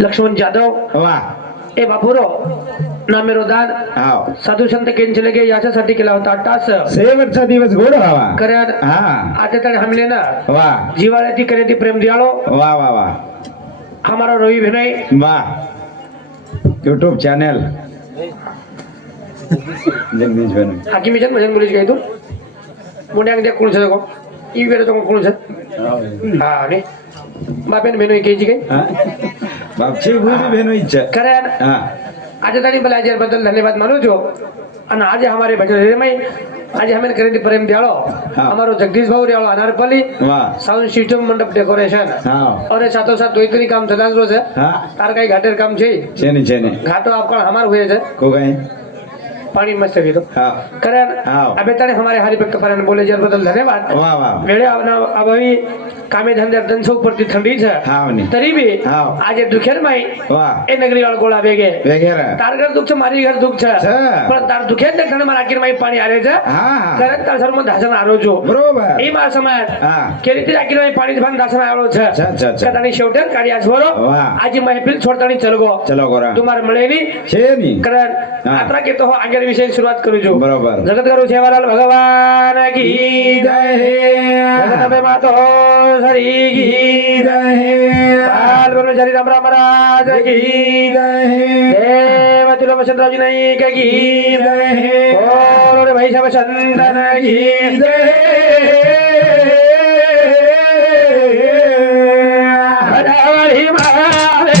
लक्ष्मण जाधव वा ए बापुरो नामेरो दान हाव साधू संत केंचे लगे याच्यासाठी केला होता टास शेवटचा दिवस गोड व्हावा करत हा आता तक हमने ना वा जीवाळ्याची करेती प्रेम दियाळो वा वा वा हमारा रवि विनय वा यूट्यूब चॅनल जगदीश बन आकी मिशन भजन बोलीच गई तू मोठ्या अंगद्या कोण छ को ई वेळ तो कोण छ हा आणि बापेन मेनू केजी गई बापची भूमी बहनो इच्छा करत हा आज तनी बलाजर बदल धन्यवाद मानु छो અને આજે हमारे भजन में आज हमें करेती प्रेम दियाळो हमारो जगदीश भाऊ रियाळो अनारपली वा साउंड सिस्टम मंडप डेकोरेशन हाव और साथो साथ दोई काम चलान रो छे हा तार काही घाटेर काम छे छेने छेने घाटो आपका हमार हुए छे को गए पानी मस्त कीधो हा करन हाव अबे तने हमारे हरिभक्त परन बोले जर बदल धन्यवाद वा वा वेळे अभावी कामे धंदे धनसो उपरती ठंडी छे हाव ની तरी भी हाव આજે દુખેર માં वा એ નગરી વાળ ગોળા વેગે वगैरे તાર ઘર દુખ છે મારી ઘર દુખ છે છે પણ તાર દુખે ને ઘણ માં આકીર માં પાણી આરે છે हा हा કરન તાર સર માં ધાસન આરો છો बरोबर એ માં સમાજ हा કે રીતે આકીર માં પાણી ભાન ધાસન આરો છે अच्छा अच्छा अच्छा કદાની શેવટર કાઢ્યા છોરો वा आज महफिल छोड़तानी चलगो चलो गोरा तुम्हारे મળે ની छे नी करन हा. यात्रा के तो आगे विषय शुरुआत करू जो बरोबर जगत गुरु सेवालाल भगवान की जय हे जगत में मातो हरि की जय हे बाल ब्रह्मचारी राम महाराज की जय हे देव तुलम चंद्राजी नाईक की जय हे और भाई सब संतन की जय हरि मारे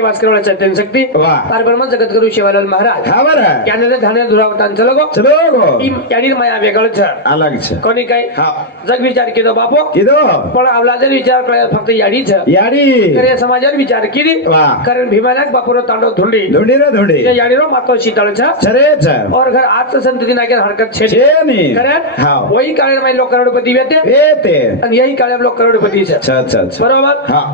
वास्करवाला चैतन्य शक्ती वा तार ब्रह्म जगत गुरु शिवालाल महाराज खबर है याने धाने दुरावतान चलो चलो गो यानी माया वेगळ छ अलग छे कोणी काय हा जग विचार केलो बापो किदो पण अवलादे विचार करे फक्त याडी छ याडी करे समाजान विचार केली वा कारण भीमानाक बापुरो तांडव धुंडी धुंडी रे धुंडी ते याडीरो मातो शीतळ छ छरे छ और घर आज संतती नाके हरकत छे छे नी करे हा वही काळे में लोक करोडपती वेते वेते आणि यही काळे में लोक करोडपती छ अच्छा अच्छा अच्छा बरोबर हा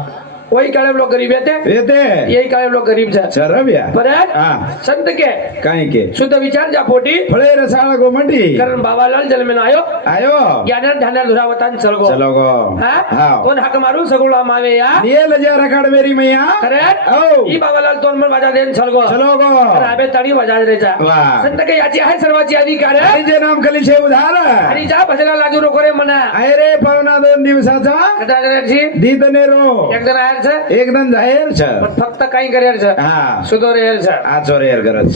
वही काळे में लोक गरीब वेते वेते यही काळे में लोक गरीब छ चरव्या परत हा संत के काई के शुद्ध विचार जा पोटी फळे रसाळ गो मंडी कारण बाबालाल जन्म में आयो आयो ज्ञान ध्यान धुरावतान चलगो चलो गो हा हा कोण हाक मारू सगुळा मावे या ये लजा रखड़ मेरी मैया करे ओ ई बाबालाल तोन मन वाजा देन चलगो चलो गो राबे तणी वाजा रेचा वाह संत के याची आहे सर्वाची अधिकार हरी जे नाम कली छे उधार आणि जा भजला लाजू नको रे मना आय रे पावना 2 दिवसाचा कदा जणाची दीदनेरो एक जण आहे छ एक जण जाहीर छ पण फक्त काही करेर छ हा सुधो रेर छ आ चोरेर गरज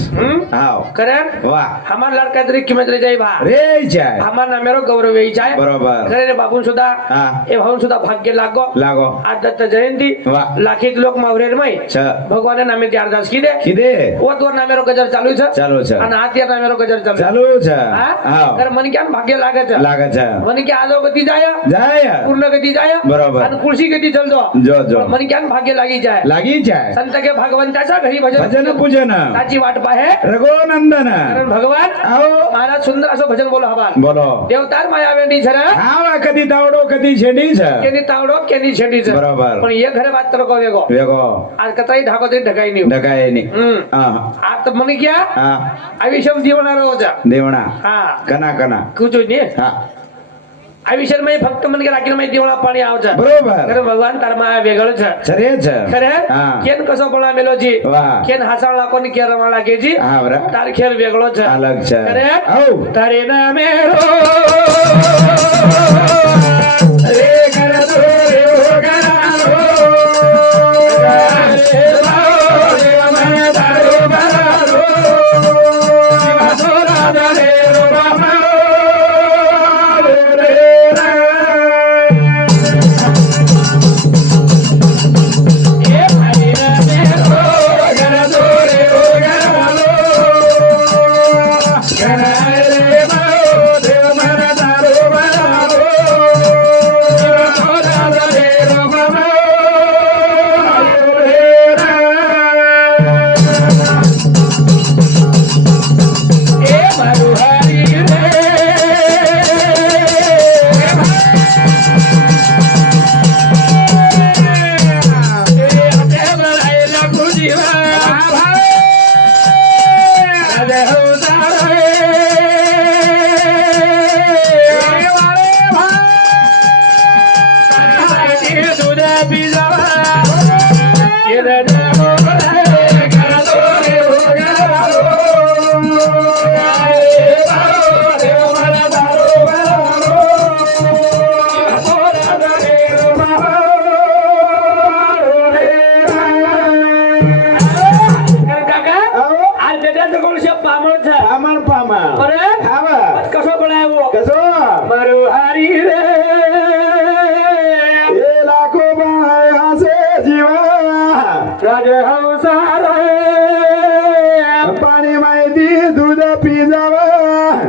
हाव करे वाह हमार लड़का तरी किमत रे जाई बा रे जाय हमार नामेरो गौरव येई जाय बरोबर करे रे बापून सुद्धा हा ए भाऊन सुद्धा भाग्य लागो लागो आज दत्त जयंती वाह लाखिक लोक मावरेर मै छ भगवान नामे ते अरदास कीदे किदे ओ तोर नामेरो गजर चालू छ चालू छ आणि हात या नामेरो गजर चालू चालू छ हा हाव तर मन क्या भाग्य लागे छ लागे छ मन की आजो गती जाय जाय पूर्ण गती जाय बरोबर आणि कुर्सी गती चलतो जो जो मन ज्ञान भाग्य लागी जाय लागी जाय संत के भगवंताच्या घरी भजन भजन पूजन त्याची वाट पाहे रघुनंदन कारण भगवान आओ महाराज सुंदर असं भजन बोलो हवान बोलो देवतार माया वेंडी झर हा कधी तावडो कधी शेंडी छ केनी तावडो केनी छेडी झर बरोबर पण ये घरे बात तर को वेगो वेगो आज कतई ढाको ते ढकाई नाही डकायनी हा आता मन क्या हा आयुष्य जीवना रोज देवणा हा कना कना कुछ नहीं हा आयुष्य में फक्त मन के राखील में देवळा पाणी आवजा बरोबर कारण भगवान तार माया वेगळ छ सरे छ खरे हा केन कसो बोला मेलो जी वाह केन हसाळा कोण के रमाळा के जी हा बरा तार खेळ वेगळो छ अलग छ खरे औ तारे ना मेरो रे कर दो रे हो गरारो रे बाओ रे मन दारो बरारो शिवा सोरा दरे रो बाबा रे ए तारे ना मेरो कर दो रे हो गरारो रे बाओ देव मन दारो बरारो शिवा सोरा दरे रो बाबा रे ए मारू हरी रे कसो बनायो मारू हरी रे राजे हंसार पाणी माहिती दूध पी जावा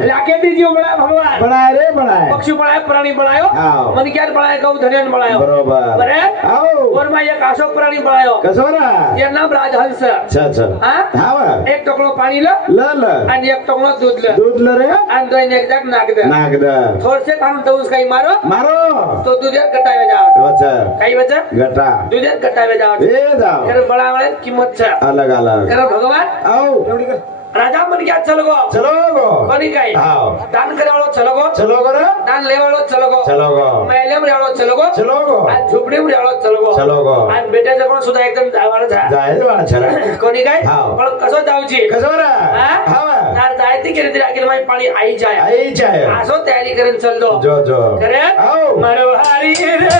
लाके दीजिए बड़ा भगवान बनाय रे बनाय पक्षी बनाए प्राणी बनायो आओ। मन क्या बनाए गौ धनियन बनायो बरोबर बरे आओ और मैं एक आशो प्राणी बनायो कसोरा ये नाम राजहंस अच्छा अच्छा हाँ हावा एक टोकलो पाणी ल ल आणि एक टोकलो दूध ल दूध ल रे आणि दोन एक जाग नाक दे नाग द थोडसे खाऊन तो उसका मारो मारो तो दूध कटावे जाओ वचा काही वचा गटा दूध कटावे जाओ ए जाओ कर बड़ा वाले कीमत छ अलग अलग कर भगवान आओ राजा मन क्या चलो गो चलो गो बनी काय आओ दान करे वालो चलो गो चलो गो रे दान ले वालो चलो गो चलो गो मैले में वालो चलो गो चलो गो आणि झोपडी में वालो चलो गो चलो गो आणि बेटा जवळ सुद्धा एकदम जावाला जा जाय वाला छरा कोणी काय हाव. पण कसं जाऊची कसोरा हा? हावा तार जायती केली तरी आखिर माझी पाणी आई जाय आई जाय असो तयारी करून चलतो जो जो खरे आओ मारो हरी रे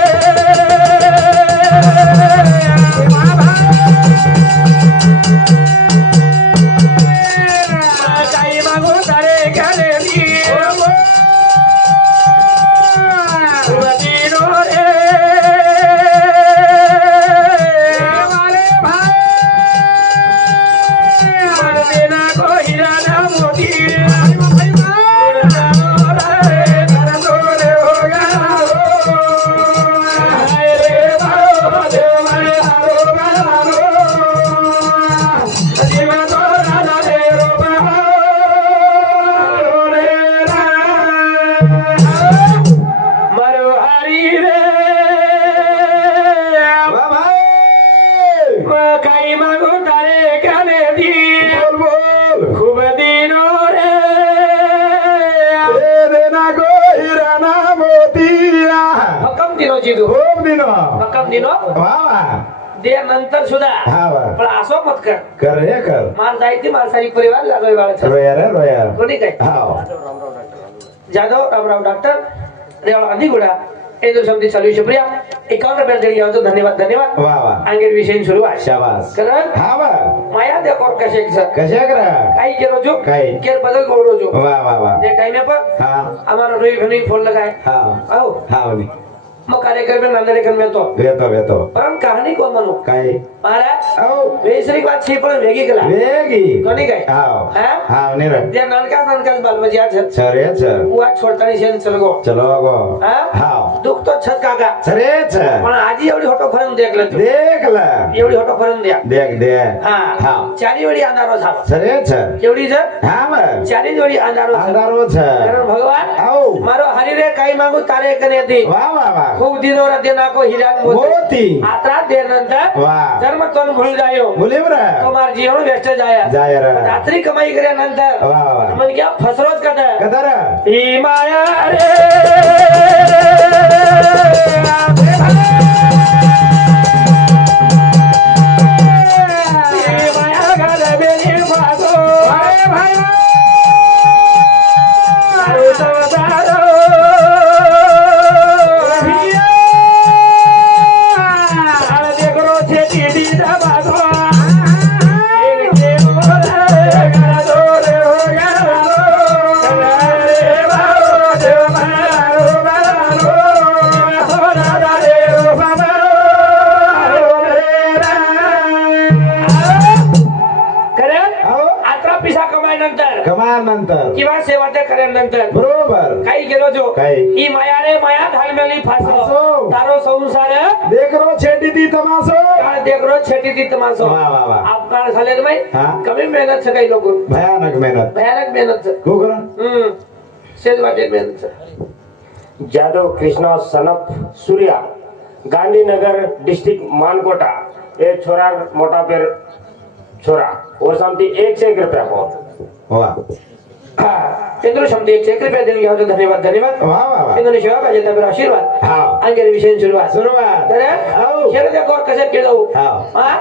काही मागू तारे घाले दी सुरतीनो रे मारे भाई मन देना को हीरा ना मोती काही मागू तारे गाणे दी खूप दिनो रे देना गो हिराना मोतिया हक्कम दिनो जिदू खूप दिनो हक्कम दिनो वावा दे नंतर सुद्धा हावा पण असो मत कर कर रे कर मार जायती माणसारी परिवार लागोय बाळाचा रोया रे रोया कोणी काय हाव जाधव रामराव डॉक्टर रेवाळ अधिगुडा ए दो शब्द चालू शुक्रिया 51 रुपये जरी यावतो धन्यवाद धन्यवाद वा वा अंगेर विषय सुरू आहे शाबास कारण हावा माया दे कोर कशे कशा करा काही केरो जो काही. केर बदल गोड़ो जो वा वा वा जे टाइम पर हा हमारा रोई भनी फोन लगाए हाव आओ हाव नी मग कार्यक्रम में नांदेडकर में तो वेतो परम कहानी को मनो काय मारा औ वेसरी बात छी पण वेगी केला वेगी कोणी काय हाव हा हाव निर त्या नानका बालबजिया छत सरे छ हुआ छोडतानी शेन चलगो चलो गो हा हाव दुख तो छत काका सरे छ पण आजी एवढी होटो फरम देखलं तू देख ल एवढी होटो फरम द्या दे हा हाव चारी वेळी अंधारो झाला सरे छ एवढी जर हाव चारी वेळी अंधारो झाला अंधारो छ कारण भगवान औ मारो हरी रे काही मागू तारे कने दी वा खूप दिनो राते नाको हिरा मोती आता देर नंतर वा धर्म तोन भूल जायो बोले बरा कुमार जीवन व्यस्त जाया जाय रा रात्री कमाई करे नंतर वा मन क्या फसरोत कदा कदर ही माया रे ही माया घाल बेली भागो अरे भाई संसारो देखो छेटी दीदा भागो कमानंतर किंवा सेवा त्या कार्यानंतर बरोबर काही गेलो जो काही. ही माया रे माया घालमेली फासो फासो. तारो संसार देख रो छेटी दी तमासो काळ देखरो छेटी दी तमासो वा वा वा आप काळ झाले रे भाई हा. कमी मेहनत से काही लोक भयानक मेहनत भयानक मेहनत से कुकरण सेज वाटे मेहनत से जादव कृष्णा सनप सूर्या गांधीनगर डिस्ट्रिक्ट मानकोटा ये छोरा मोटा पेर छोरा और शांति 1 से 1 रुपया हो वा केंद्र क्षमते 1 रुपया देणे घ्यावं धन्यवाद धन्यवाद वा वा वा केंद्र सेवा पाहिजे तर आशीर्वाद हा अंगेरी विषय सुरुवात सुरुवात तर औ. खेळ देखो कसे खेळू हाव. हा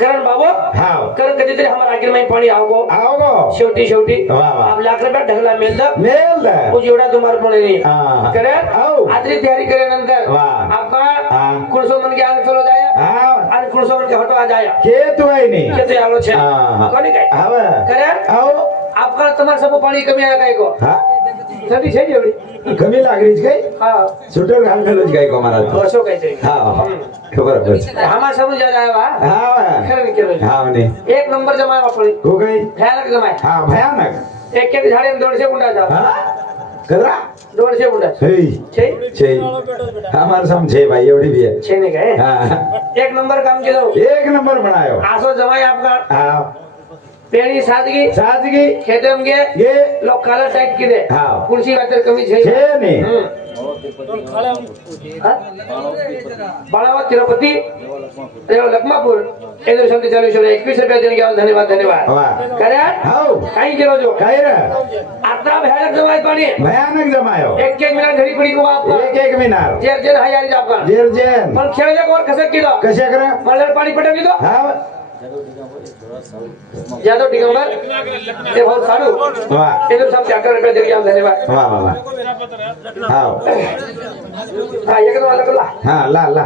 करण बाबू हाव कारण कधीतरी आम्हाला आखिर पाणी आवगो आओ गो शेवटी वा वा. आप लाख रुपया ढगला मिळतं मेल दे वो जेवढा तुम्हाला पण नाही हा. करण औ. आतली तयारी केल्यानंतर वा. आपण हा. कुळसो मन के अंग चलो जाया हाव आणि कुळसो मन के हटो आ जाया के तू आहे नी केते आलो छे हा. कोणी काय हाव करण आओ आपका तुम्हाला सब पाणी कमी आहे काय को हा थंडी छे जेवढी कमी लागरीच काय हा सुटर घाल मेलोच काय को महाराज असो काहीतरी हा खबर बस आम्हा समज ज्यादा आहे वा हाव खरं केलं हाव नी एक नंबर जमाय वापरली को काय भयानक जमाय हा भयानक एक एक झाडे 150 गुंडा जा हा कदरा 150 गुंडा हे छे छे हमार समझे भाई एवढी भी है छे नहीं गए हाँ एक नंबर काम केलं एक नंबर बनायो आसो जमाय आपका हाँ पेणी सादगी सादगी खेतम गे गे लोक काला टाइट किदे हाँ. कुर्सी वातर कमी छे छे नी बाळावत तिरुपती रेव लखमापूर केंद्र शांती चालू 21 रुपया देणे घ्यावं धन्यवाद धन्यवाद वा कारण हाव काही केलो जो काय रे आता भयानक जमाय पाणी भयानक जमायो एक मिनिट घरी पडी को आप एक मिनार जेर हजारी आपका जेर जेन पण खेळल्या वर कसं केलं कशा करा मला पाणी पटवली तो हाव यादव दिगंबर ते बहुत साडू वा केंद्र साहब 11 रुपया देणे घ्यावं धन्यवाद वा वा वा हाव हा एकदम अलग ला हा ला ला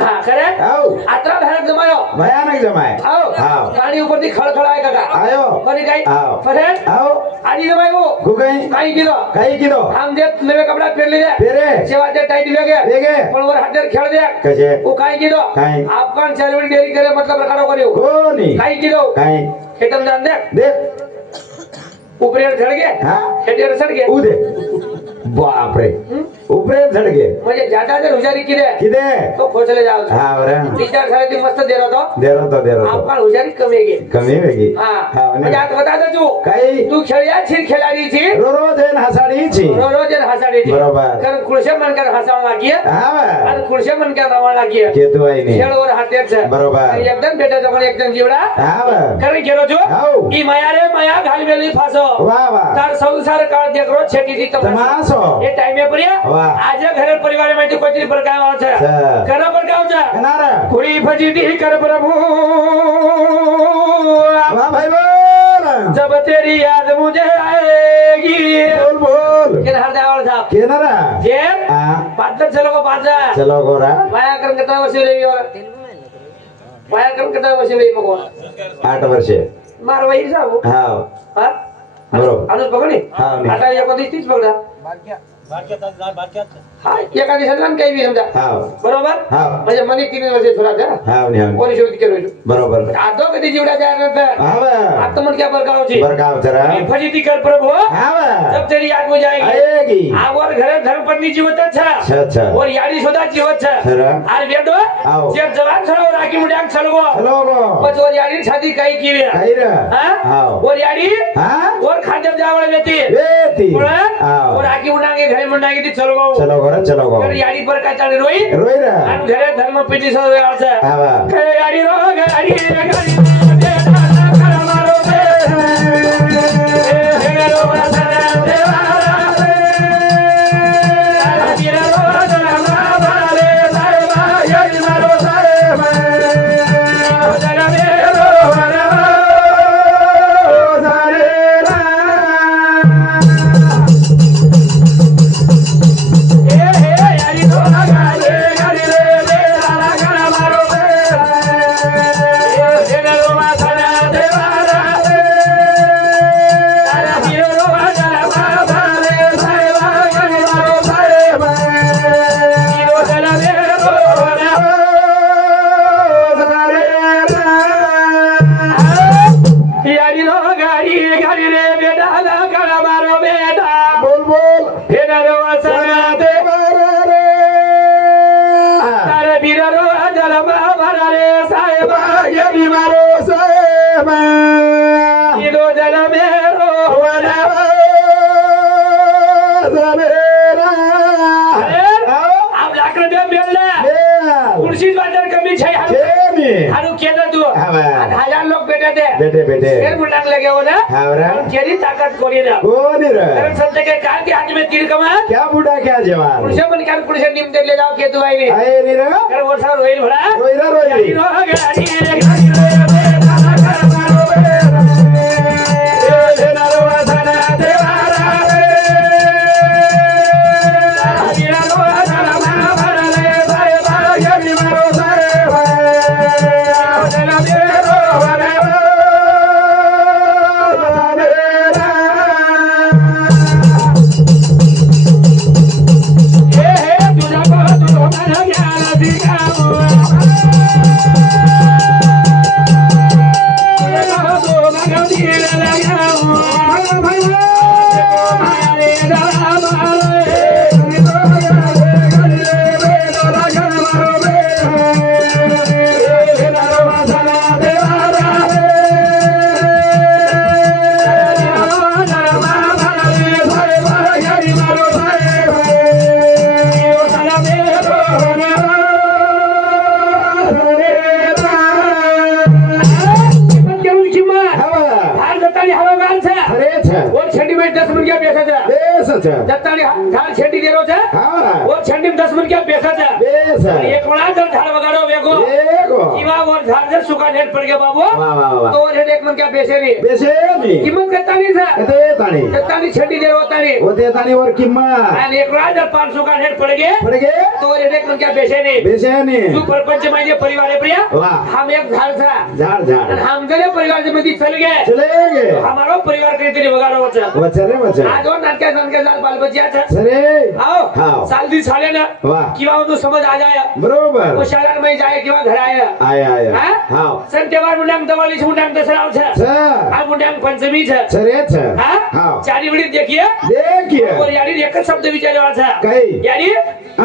हा खरं हाव आता भयानक जमायो भयानक जमाय आओ हाव पाणी उपरती खळखळ आहे काका आयो बरी काय हाव फरेन हाव आजी जमाय हो को काय काही केलं काही किदो हम देत नवे कपडा पेरले दे पेरे सेवा दे टाइट वेगे वेगे पण वर हातेर खेळ दे कशे वो काही केलं काय? आपकान चालवडी देरी करे मतलब रखाडो करियो कोणी काही केलं काय खेतम जान दे देख उपरेर झड गे हा खेटेर सड गे उदे बाप रे उपरे झड गे म्हणजे ज्यादा जर हुशारी किदे किदे तो खोचले जाओ हा बरं विचार झाले ती मस्त दे रहा दे रहो आपकान हुशारी कमी गे कमी वेगी हा हा म्हणजे आता बता दे तू काही तू खेळया छीर खेळाडी छी रो देन हसाडी छी रोज हसाडी छी बरोबर. कारण खुळशे मनकर हसावं लागिये हा आणि खुळशे मनकर रवावं लागिये केतू आहे नी खेळवर हातेर छ बरोबर. आणि एकदम बेटा पण एकदम जीवडा हा कारण गेलो जो हाव. की माया रे माया घालवेली फासो वा वा तार संसार काळ देखरो छेटी दी तमासो. ये टाइम में परिया वाह. आज घर परिवार में तो कोचरी पर काम आवछ अच्छा. करा पर काम छ कनारा कुड़ी भजी दी कर प्रभु वा भाई बोल जब तेरी याद मुझे आएगी बोल बोल किन हर जावल साहब केनारा जे हा पादर चलो को पादर चलो गोरा माया कर कथा वसी रे माया कर कथा वसी रे मको 8 वर्षे मार वही साहब हाव हा बरोबर अनुज पकडी हा, नाही. आता 29 30 पकडा हा एका दिवसाला काही बी समजा हा बरोबर हा. म्हणजे मनी 3 वर्ष थोडा हा ने कोणी शेवटी केलं बरोबर आता कधी जीवडा त्यानंतर हा आता मन क्या बरगावची बरगाव जरा फजीती कर प्रभु हा जब तेरी याद हो जाएगी आएगी आवर घर धर्मपत्नी जीवत अच्छा छ अच्छा और याडी सोदा जीवत छ खरा आर बेडो आओ. जब जवान छलो राखी मुंड्याक छलगो चलो गो बस और याडी शादी काही की काही रे हां आओ. और याडी हा और खाजब जावळ देती बेटी और राखी मुंडाके घरे मुंडाके ती छलगो चलो गो चलो गो तर याडी पर का चाले रोई रोई रे आणि घरे धर्मपत्नी सो आहे हा वा काय याडी रो गाडी गाडी दे दादा मारो दे हे रो दादा देवारा बोल बोल मारो साहेब कमी छै हारू केदा तू हजार लोग बेटे दे बेटे बेटे फिर मुंडाक लगे हो ना हावरा तेरी ताकत कोनी ना कोण रे कारण संत के काल के हाथ में तीर कमा क्या बुढ़ा क्या जवान पुरुष बन कर पुरुष निम दे ले जाओ केतु भाई ने आए नी रे कर वो सारा रोइल भड़ा रोई गाड़ी रो गाड़ी रे गाड़ी रे दादा कर मारो ए नारो वासना देवारा रे गिरा रो दादा मारा रे भाई भाई गाड़ी मारो सारे भाई दादा दे रो रे दत्तानी झाड छेडी देरो छे और छेडी 10 मन क्या पैसा छे एक वणा जब झाड वगाड़ो वेगो कीवा और झाड से सुका नेट पड़ गया बाबू तो और एक मन क्या पैसे नहीं कीमत दत्तानी छे दत्तानी छेडी देरो तानी और किम्मत आणि एक वणा जब 500 का नेट पड़ गए तो और एक मन क्या पैसे नहीं तू परपंच माहिती परिवार है प्रिया हम एक झाड था झाड हम जरे परिवार से मधी चल गए हमारो परिवार कहीं तेरी वगाड़ो होता आज और नाटक जाल बाल बच्चा था सरे आओ साल दी साले ना किंवा तो समझ आ जाए बरोबर वो शाळा में जाए किंवा घर आया हां सण त्योहार मुंडांग दिवाळी मुंडांग दसरा छे आ मुंडांग पंचमी छे सरे छे हां चारी बड़ी देखिए और यारी एक शब्द विचारवा छे कई यारी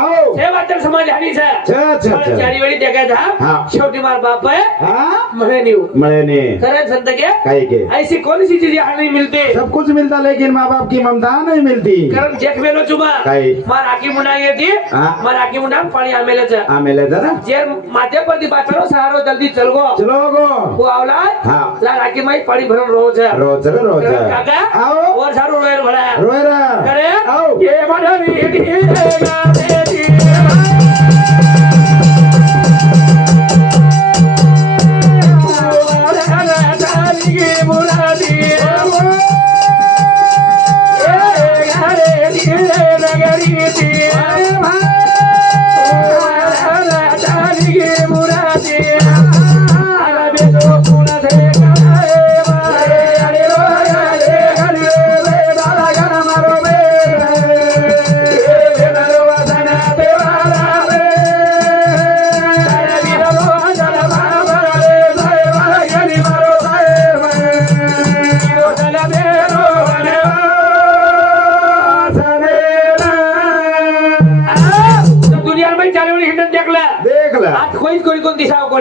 आओ हे वातर समाज हानी छे चारी बड़ी देखा था छोटी मार बाप है मळे न्यू करे संत के कई के ऐसी कौन सी चीज यहाँ नहीं मिलती सब कुछ मिलता लेकिन माँ बाप की ममता नहीं मिलती कारण जेक मेलो चुमा कई मार आखी मुंडांग येती मार आखी मुंडांग पाणी आमेले छे ना जे माथे पर दी बातरो सहारो जल्दी चलो गो वो आवला ला राखी माई पाणी भरण रोज काका आओ और सारो रोएर भरा रोएरा करे आओ ये मनवी दिएगा बेटी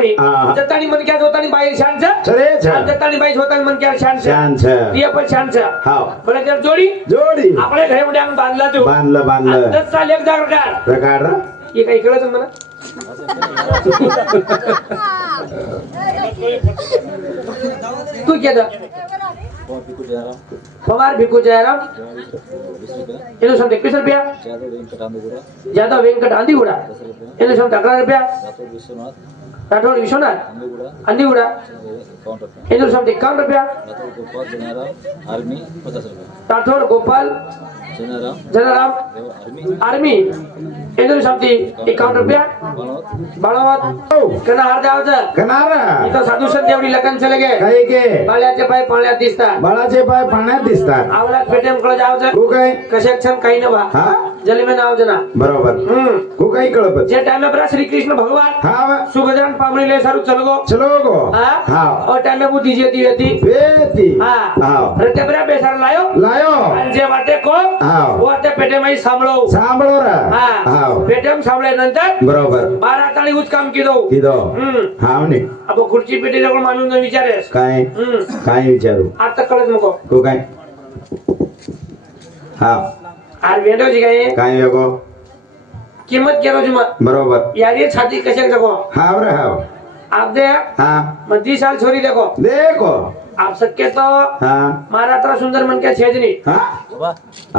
कोणी हा. जतानी मन क्या होतानी बाई शान छ सरे छ जतानी बाई होतानी मन क्या शान छ शान छ ती पण शान छ हाव पण जर जोडी जोडी आपल्या घरी मध्ये अंग बांधला तू बांधलं 10 साल एक जागा काढ प्रकार रा हे काही कळत मला तू क्या पवार भिकू जयराम એનું સમ 21 રૂપિયા જાદવ વેંકટ આંદીગુડા એનું સમ 11 રૂપિયા રાઠોડ વિશ્વનાથ આંદીગુડા એનું સમ 51 રૂપિયા રાઠોડ ગોપાલ જનારામ આર્મી એનું સમ 51 રૂપિયા બાળવત કના હાર જાવ છે कनारा ઈ તો સાધુ સંત એવડી લગન ચલે गे काही के બાળ્યાचे पाय पाळण्यात दिसतात बाळाचे पाय पाण्यात दिसतात आवलात पेटेम कळ जाव છે तू काय कशाक छन काही नवा हा जलमे नाव जना बरोबर तू काही कळप जे टाइम पर श्री कृष्ण भगवान हा सुभद्रान पामणी ले सारू चल गो चलो गो हा हा और टाइम में बुद्धि जेती होती बेती हा हा रतेबरा बेसार लायो लायो आणि जे वाटे को हा वो ते पेटे मै सांभळो सांभळो रा हा हा पेटेम सांभळे नंतर बरोबर 12 ताळी उच काम कीदो किदो हा म्हणे अब खुर्ची पेटी जवळ मानून विचारेस काय काय विचारू आता कळत नको तू काय हा आर वेडो जी काय वेगो किंमत केलो जुमा बरोबर यार ये छाती कशाक जगो हा रे हा आप दे हा मैं 30 साल छोरी देखो देखो आप सके तो हा मारा अतरा सुंदर मन क्या छेद नहीं हा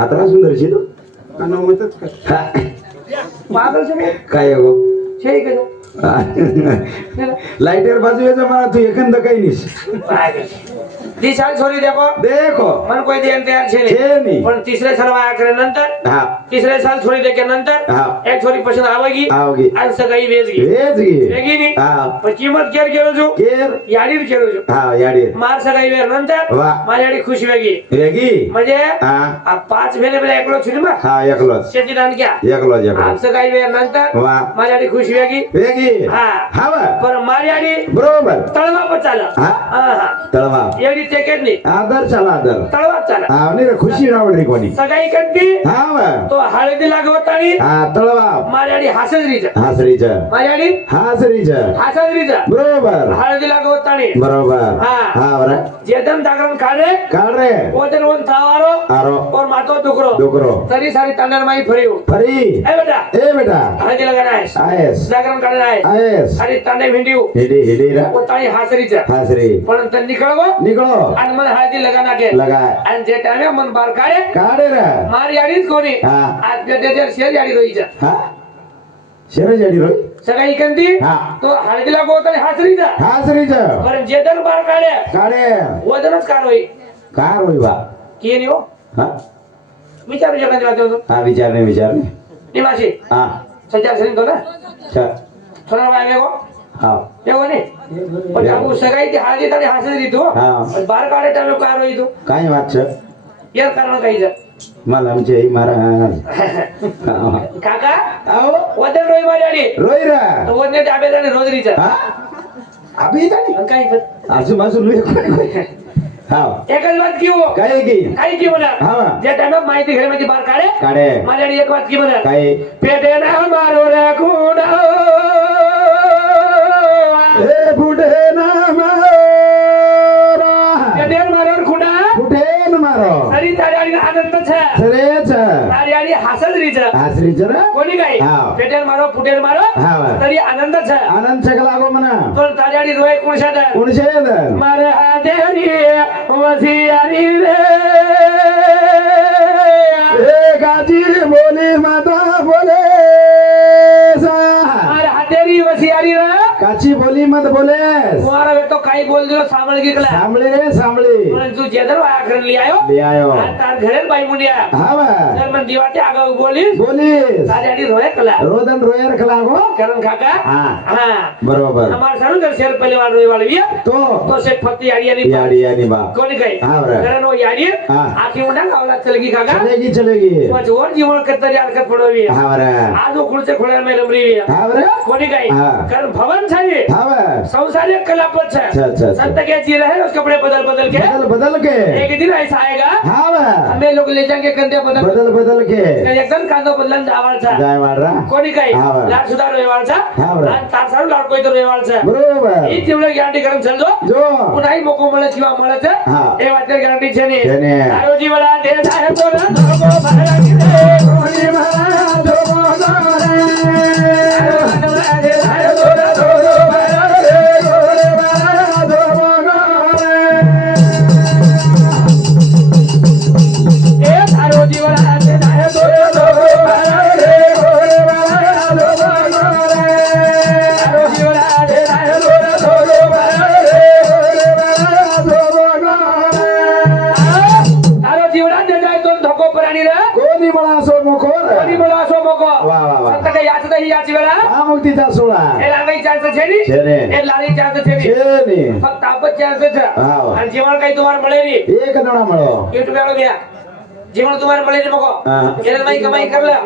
आता सुंदर छी तू कानो मतच का पागल से काय वेगो छे के लाइटर बाजू येतो मला तू एखंद काही नाही 30 साल छोरी देखो देखो मन कोई देन तयार छे छे नहीं नहीं पण तिसरे साल वाया करे नंतर हा तिसरे साल छोरी देके नंतर हा एक छोरी पसंद आवेगी आवगी आणि सगळी वेचगी हेच घे वेगी नहीं हा पण किंमत केर केलो जो केर याडीर केलो जो हा याडी मार सगळी वेर नंतर वा माझी याडी खुश वेगी वेगी म्हणजे हा आ 5 महिने पहिले एकलो छुरी मा हा एकलोच शेती दान क्या एकलोच आप एकलोच सगळी वेर नंतर वा माझी याडी खुश वेगी वेगी हा हा वा पण माझी याडी बरोबर तळवा पर चाल हा हा तळवा एवढी टेकेट नाही आदर चला आदर तळवात चाल हा नाही रे खुशी रावडी कोणी सगळी कंटी हा वा तो हळदी लागवत आणि हा तळवा माझ्याडी हासजरीच हासरीच माझ्याडी हासरीच हासजरीच बरोबर हळदी लागवत आणि बरोबर हा. हा बरं जेदम जागरण काढे काढ रे ओदन ओन थावारो आरो और मातो दुकरो डोकरो तरी सारी तांडर माई फरियो फरी ए बेटा ए बेटा हळदी लगाना आहेस आयस जागरण काढणार आहे आयस आणि तांडे भिंडियो हिडी हिडी रा ओ ताणी हासरीच हासरी पण तर निकळवो निकळो आणि मन हळदी लगाना के लगाय आणि जे टाइम मन बार काढे काढे रे मार याडीच कोणी हा. आज त्याच्या शेर याडी रोईचा हा शेर जाडी रोय सगळी कंती हा. तो हळदी लागवत आणि हासरीचा हासरीच पण जे दर बार काढे काढे वजनच काढ होई का रोय बा की नाही हो हा विचारू जगात वाटतो तो हा विचारणे निवासी हा सचार सरी तो ना चल थोडा वाया वेगो हा वेगो नाही पण आपण सगळी ती हळदी आणि हासरी तू हा. पण बार काढे टाइम काय रोई तू काय वाच यार कारण काही मला जय महाराज काका आओ वजन रोई माझ्याडी रोय रा तो वजन डाबे आणि रोजरीचा हा अभी जाणी काही आजूबाजू लोक हा एकच बात की हो काय की काही की म्हणा हा. ज्या टाइम माहिती घरी मध्ये बार काढे काढे माझ्याडी एक बात की म्हणा काय पेटे ना मारो रे कुणा हे बुढे ना मारा पेटे मारो खुणा बुढे न मारो तरी तारी आनंद छे सरेच तारी हसरीच आसरी जरा कोणी काय हा. पेटेल मारो फुटेल मारो हा. तरी आनंद छे आनंद छक लागो म्हणा पण तारी रोय कोणशात कोणशे येत मारे हातेरी वसियारी रे हे गाजी बोली माता बोले मारे हातेरी वसियारी रे काची बोली मत बोले तुम्हारा वे तो काही बोल दिलो सामळ गिकला सांभळे रे सांभळे पण तू जेदर वाया करून लियायो ले आयो आणि तार घरेल बाई मुंडिया हा बा तर मन दिवाटे आगाऊ बोलीस बोलीस तारी रोय कला रोदन रोयर खलागो करण काका हा हा बरोबर हमार सारू जर शेर परिवार रोय वाली तो से फत्ती याडी आणि याडी यानी बा कोणी काय हा बरं. कारण वो याडी हा. आखी उंडा गावला चलगी काका चलेगी जोर जीवन कतरी अडकत पडवी हा बरं आज उखळचे खोळ्या में रमरी हा बरं कोणी काय हा. कारण भवन छा संसारी हाँ संसारी एक कलापत है अच्छा, अच्छा, अच्छा। संत के जी रहे उस कपड़े बदल बदल के बदल के एक दिन ऐसा आएगा हाँ हमें लोग ले जाएंगे कंधे बदल बदल के एकदम कांदो बदलन जावाळचा जाय मारा कोणी काही हा बरं. लाड सुद्धा रेवाळचा हा बरं. आणि तासारू लाड कोई तर रेवाळचा बरोबर ही तेवढं गॅरंटी करून चालतो जो पुन्हाही मोको મળે किंवा મળે છે હા. એ વાતે ગેરંટી છે ને છે ને. તારો જીવડા દે સાહેબ બોલા ધોકો ભરાવી દે કોની ભરા ધોકો દોરે તારો દે સાહેબ બોલા ધોકો ભરાવી દે કોની ભરા ધોકો દોરે એ તારો જીવડા દે સાહેબ બોલા ધોકો ભરાવી દે કોની ભરા ધોકો દોરે તારો જીવડા દે સાહેબ બોલા ધોકો ભરાવી દે કોની ભરા ધોકો દોરે તારો જીવડા દે જાય તો ધોકો ભરાણી રે कोणी मला असो मोकोर કોની બોલો આસો મોકો વાહ, વાહ, વાહ. સંત કે યાદ દહી યાચી વેળા हा मग तिचा सोळा એ લાગી ચાન્સ છે ની છે ને. એ લાલી ચાન્સ છે ની છે ને ફક્ત આપ જ ચાન્સ છે હા, વાહ. અને જીવન કઈ તમારે મળે ની एक दणा મળો યુટ્યુબ વાળો ગયા જીવન તમારે મળે ની મોકો હા. એને મઈ કમાઈ કરલા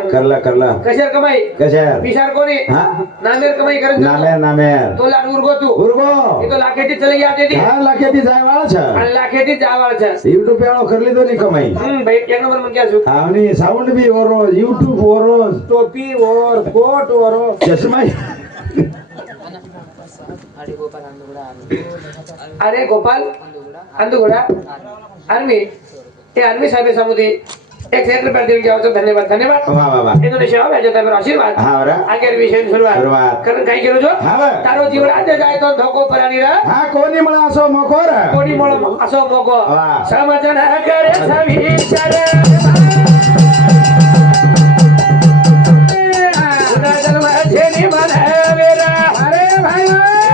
करला કશેર કમાઈ कशार વિચાર કોની हा નામેર કમાઈ કરે नामेर તો લાડ ઉરગો તું उर्गो એ તો લાખેથી ચલી ગયા હતી हा लाखेती जाय वाळ छ અને લાખેથી જાવાળ છે युट्यूब पेळो करली तो नी कमाई ભાઈ એક નંબર માં ક્યાં છું आणि साऊंड बी ओरो युट्यूब ओरो टोपी ओर कोट ओरो चष्मा अरे गोपाल अंदुगुड़ा आर्मी ये आर्मी साहेब समुदी एक सेक्टर पर दिल जाओ तो धन्यवाद धन्यवाद वाह वाह वाह इंडोनेशिया में भेजता है आशीर्वाद हा बरा आगे विषय शुरुआत. शुरुआत करण काही केलो जो हा बरं. तारो जीवन आते जाय तो धोको परानी रा हा कोणी मला असो मोकोर कोणी मोळ असो मोको वा. समजन करे सभी चरे पुन्हा जन्म जेनी बनावेला अरे भाई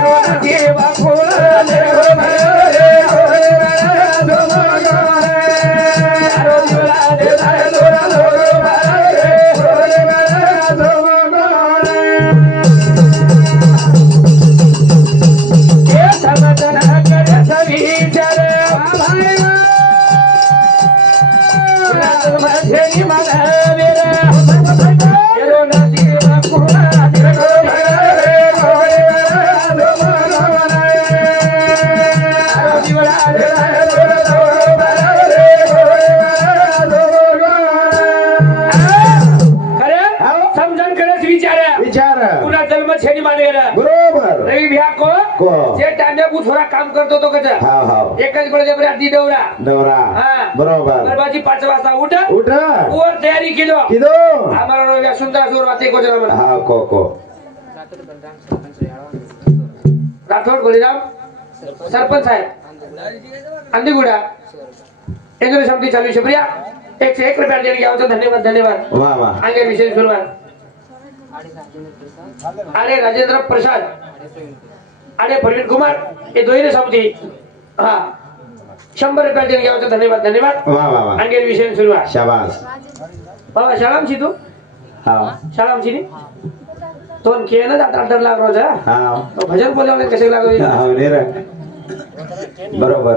रोजी बापुळा देव भरे होरे तारो जीवला दे तारे दोरा दोरो भरे होरे ये समजन करे सभी चरे भाई पुन्हा जन्म जेनी बनावेला रोजी बापुळा देव भरे होरे समजन करेच विचार विचार पुन्हा जन्म छेनी मानेला बरोबर रवी भ्या को को जे टांड्या थोडा काम करतो तो कसा हा हा एकच बळदे बऱ्या दी दौरा दौरा हा बरोबर बरबाजी 5 वाजता उठ उठ वर तयारी केलो किदो आम्हाला रव्या सुंदर सुर वाते को जरा हा को राठोड बळीराम सरपंच साहेब अंधीगुडा इंग्रजी समिती चालू शुक्रिया 101 रुपया देणे घ्यावं धन्यवाद धन्यवाद वाह वाह आगे विशेष सुरुवात आले राजेंद्र प्रसाद आले प्रवीण कुमार हे दोन्ही समिती हा 100 रुपया देणे घ्यावं धन्यवाद धन्यवाद वाह वाह वाह आगे विशेष सुरुवात शाबास बाबा शाळामची तू हा शाळामची नी तो के ना जात 8 लाख रोज हा भजन बोलावले कसे लागले हा नेर बरोबर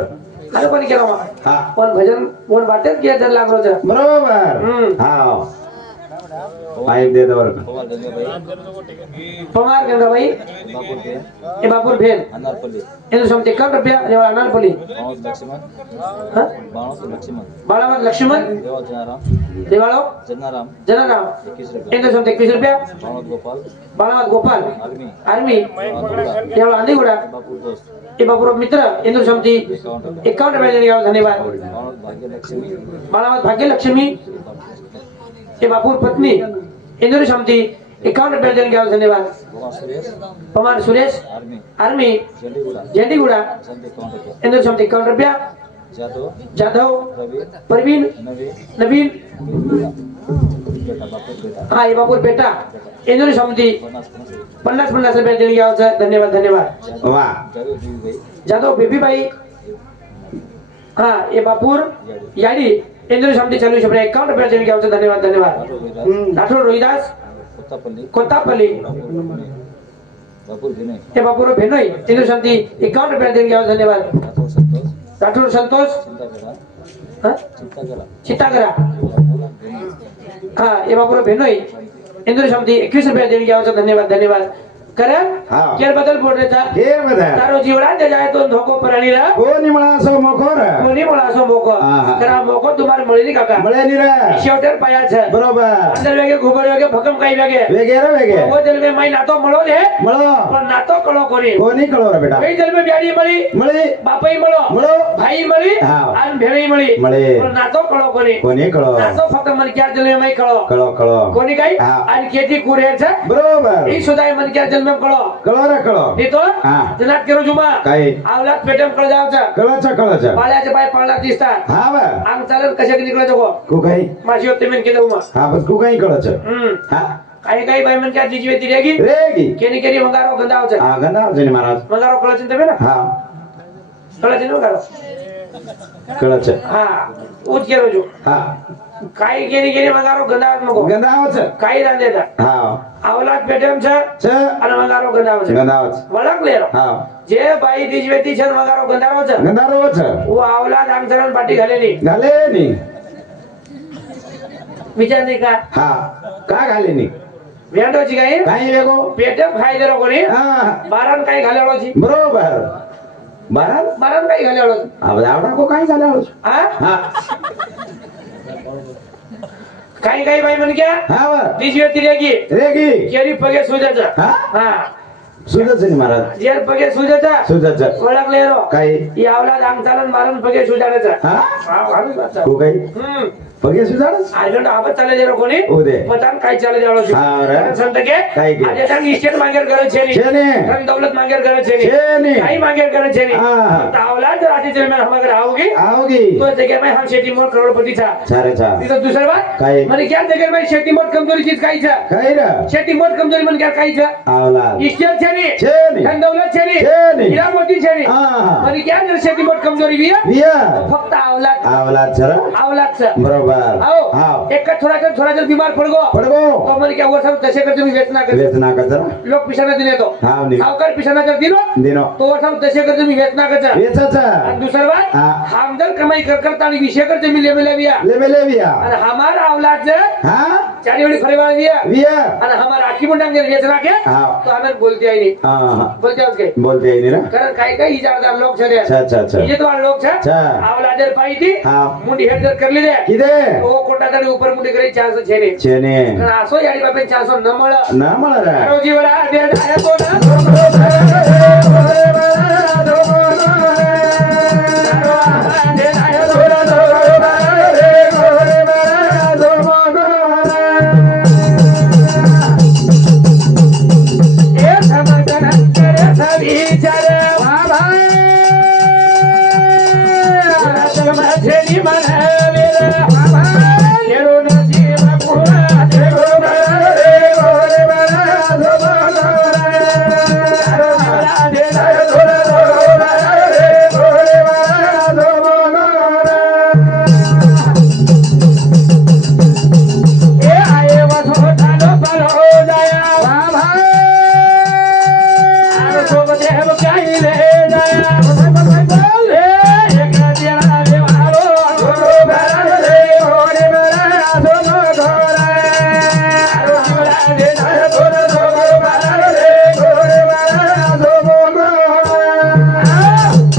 अरे कोणी केला मग हा पण भजन कोण बातेच की 10 लाख रोज बरोबर हा माहिती दे दवर पवार गंगाबाई ए बापूर भेल इधर समते 1 रुपया रेवा अनारपली हाँ? बाळावत लक्ष्मण देवाळो जनाराम इधर समते 21 रुपया बाळावत गोपाल आर्मी देवाळो अंधीगुडा ए बापूर मित्र इधर समती 51 रुपया देणे घ्यावं धन्यवाद बाळावत भाग्यलक्ष्मी ए बापूर पत्नी इंदुरी समिती 51 रुपया देणे घ्यावं धन्यवाद पवार सुरेश आर्मी झेंडीगुडा इंदुरी समिती 51 रुपया जाधव परवीन नवीन हा ए बापूर पेटा इंदुरी समिती 50 रुपया देणे घ्यावं धन्यवाद धन्यवाद वाह जाधव बेबीबाई हा ए बापूर याडी इंदुरी समिती चालू शुक्रिया 51 रुपया देणे घ्यावं धन्यवाद धन्यवाद राठोड रोहिदास कोत्तापल्ली हे बापूर भेनोई इंदुरी समिती 51 रुपया देणे घ्यावं धन्यवाद राठोड संतोष चित्तागरा हा हे बापूर भेनोई इंदुरी समिती 21 रुपया देणे घ्यावं धन्यवाद धन्यवाद करे हा. केर बदल बोलरेचा घेर बदल तारो जीवडा ते जाय तो धोको प्राणीला कोणी म्हणा सो मोखोर कोणी मला असो मोको हा, हा. करा मोको तुम्हाला मिळेल काका मळे निरा शेवटर पाया છે बरोबर અંદર વેગે ઘુબર વેગે ભકમ કાઈ વેગે वेगे रे वेगे ઓ જલમે માઈ નાતો મળો ને મળો પણ નાતો કળો કોની कोणी कळो रे बेटा કઈ જલમે બ્યાડી મળી मळे બાપાઈ મળો મળો ભાઈ મળી હા. અને ભેળી મળી મળે. પણ નાતો કળો કોની कोणी कळो નાતો ફક્ત મને ક્યાં જલમે માઈ કળો कळो कळो કોની કાઈ હા. અને ખેતી કુરે છે बरोबर ઈ સુધાય મને ક્યાં જલમે કળો कळो रे कळो ઈ તો હા. જનાત કેરો જુમા काय આવલાત પેટમ કળ જાવ છે कळच પાળ્યા છે ભાઈ પાળા દિસતા हा बा આમ ચાલે કશે નીકળે જકો कु काही માસી હોતે મેં કીધું માં हा बस कु काही कळच हा કાઈ કાઈ ભાઈ મને ક્યાં જીજવે તીરેગી रेगी કેની કેની મંગારો ગંધાવ છે हा गंधा जनी महाराज મંગારો કળે છે તમે ને हा કળે છે ને મંગારો कळच હા ઉજ કેરો જો हा કાઈ કેની કેની મંગારો ગંધાવ મગો गंधावच કાઈ રાંધેતા हा આવલાત પેટમ છે च અને મંગારો ગંધાવ છે गंधावच વળક લેરો हा જે ભાઈ દીજવેતી છે ને મંગારો ગંધાવો છે गंधारोच ઓ આવલાત આમચરણ પાટી ઘાલેલી घाले नी વિચાર નહીં કા हा का घाले नी વેંડો જી કાઈ काही वेगो પેટમ ખાઈ દેરો કોની हा બારાન કાઈ ઘાલેલો છે बरोबर बारात બારાન કાઈ ઘાલેલો છે आवडा को काही झालं હા हा કાઈ કાઈ ભાઈ મને ક્યાં हा बर દીજવેતી રેગી रेगी કેરી પગે સુજે છે हा હા सुजच नी महाराज જેર પગે સુજે છે सुजच વળક લેરો काही ઈ આવલાદ આમચાલન મારન પગે સુજાડે છે हा હા આવી વાત છે को काही पगे सुजाडच આઈડોન્ટ આબત ચાલે દેરો કોની ઉદે. પતાન કાઈ ચાલે દેરો છે હા, રે. સંત કે કાઈ કે? આજે તન ઇસ્ટેટ માંગેર કરે છે ની છે ને ધન દौलत માંગેર કરે છે ની છે ને કાઈ માંગેર करे છે ની હા. તો આવલાદ આજે જેल में हम अगर आओगी आओगी तो जगह में हम शेती मोड करोड़पति था छारे छा ती तो दूसरी बात काई? મને क्या जगह में शेती मोड कमजोरी चीज काई છે काही रे शेती मोड कमजोरी મને क्या काई છે आवला इस्टेट છે ની છે ને ધન दौलत છે ની છે ને હીરા મોતી છે ની हा મને क्या जर शेती मोड कमजोरी भी है विया फक्त आवलाद आवला छरा आवलाद છે बरोबर आओ हाव एक का थोड़ा जर बीमार पड़ गो पडगो तो મને क्या वो सब तसे कर तुम्ही वेचना कर वेतना कचरा लोक पिशाना दिले तो हाव नी सावकार पिशाना जर दिलो दिनो तो वो सब तसे कर तुम्ही वेचना कर वेचाचा आणि दुसरी बात हा हमदर कमाई करता आणि विषय कर जमीन ले बिया लेबे विया અને हमारा औलाद છે हा ચારી વળી ફરીવાર દિયા विया અને हमारा આખી મોટા ને વેચ નાખે हाव તો અમે બોલતી આઈ નહીં हा हा બોલતી આવ કે बोलते आहे नी रे કારણ કાઈ કાઈ ઇજારદાર લોક છે રે अच्छा अच्छा अच्छा ઇજતવાર લોક છે अच्छा આવલાદર પાઈતી हाव મુંડી હેડર કરી લીધે किदे તો કોટા તને ઉપર મુંડી કરી 400 છે ને छेने કારણ આસો યાડી બાપે 400 ન મળે ना मला रे તારો જીવડા દે આયા તો ના એ સમજન કરે સવી ચારે બાબા સમજેની મને વીર બાબા કેરો નજીબ પૂરા દેવો રે ગોરે બરા ધોરા તારો જીવડા દે ધોરા રે ગોરે બરા ધોરા એ આયે વસો તાનો પરો દયા બાબા આરો સોબ દેવ કાઈ લે દયા બોલે એક દિયા દેવાળો ધોરો બરા રે ગોરે બરા ધોરા આરો જીવડા દે ધોરા ધોરો બરા રે ગોરે બરા ધોરા